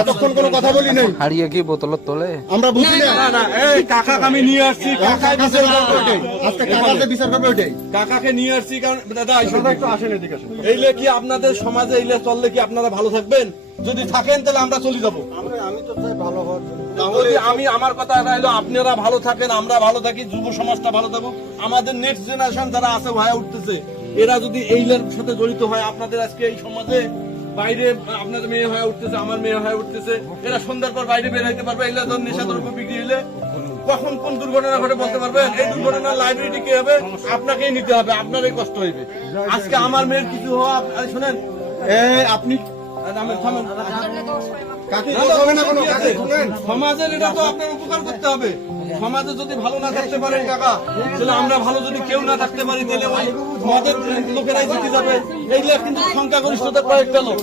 এতক্ষণ কোনো কথা বলি নাই। হারিয়ে কি বোতলত তোলে? আমরা বুঝি না। কাকা আমি নিয়ে আসছি, আজকে কাকাকে বিচার করবে ওইটাই। কাকাকে নিয়ে আসছি কারণ দাদা একটু আসেন এদিকে আসেন। এইলে কি আপনাদের সমাজে এইলে চললে কি আপনারা ভালো থাকবেন? যদি থাকেন তাহলে আমরা চলে যাবো। আমি তো চাই ভালো হওয়ার জন্য। যদি আমার কথা এটা হলো আপনারা ভালো থাকেন, আমরা ভালো থাকি, যুব সমাজটা ভালো থাকুক, আমাদের নেক্সট জেনারেশন যারা আছে হয়ে উঠতেছে এরা যদি এইলের সাথে জড়িত হয়, আপনাদের আজকে এই সমাজে বাইরে আপনাদের মেয়ে হয়ে উঠতেছে, আমার মেয়ে হয়ে উঠতেছে, এরা সন্ধ্যার পর বাইরে বের হইতে পারবে, এগুলা ধর নেশা দ্রব্য বিক্রি হইলে কখন কোন দুর্ঘটনা ঘটে বলতে পারবেন? এই দুর্ঘটনার লাইব্রেরিটি কি হবে? আপনাকেই নিতে হবে, আপনারই কষ্ট হইবে। আজকে আমার মেয়ের কিছু হওয়া শোনেন, আপনি থামেন। সমাজের এটা তো আপনার উপকার করতে হবে। সমাজে যদি ভালো না থাকতে পারেন কাকা, তাহলে আমরা ভালো যদি কেউ না থাকতে পারি তাহলে ওই মদের লোকেরাই জিতে যাবে। এইগুলা কিন্তু সংখ্যাগরিষ্ঠতা কয়েকটা লোক।